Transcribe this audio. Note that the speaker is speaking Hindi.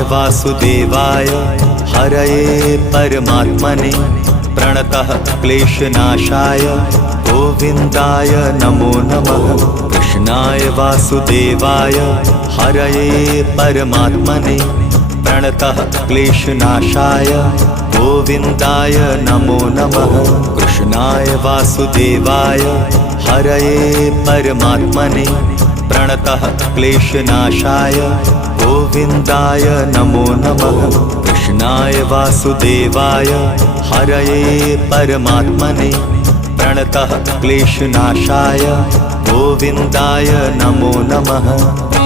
वासुदेवाय हरये परमात्मने प्रणतः क्लेशनाशाय गोविन्दाय नमो नमः। कृष्णाय वासुदेवाय हरये परमात्मने प्रणतः क्लेशनाशाय गोविन्दाय नमो नमः। कृष्णाय वासुदेवाय हरये परमात्मने प्रणतः क्लेशनाशाय गोविन्दाय नमो नमः। कृष्णाय वासुदेवाय हरये परमात्मने प्रणतः क्लेशनाशाय गोविन्दाय नमो नमः।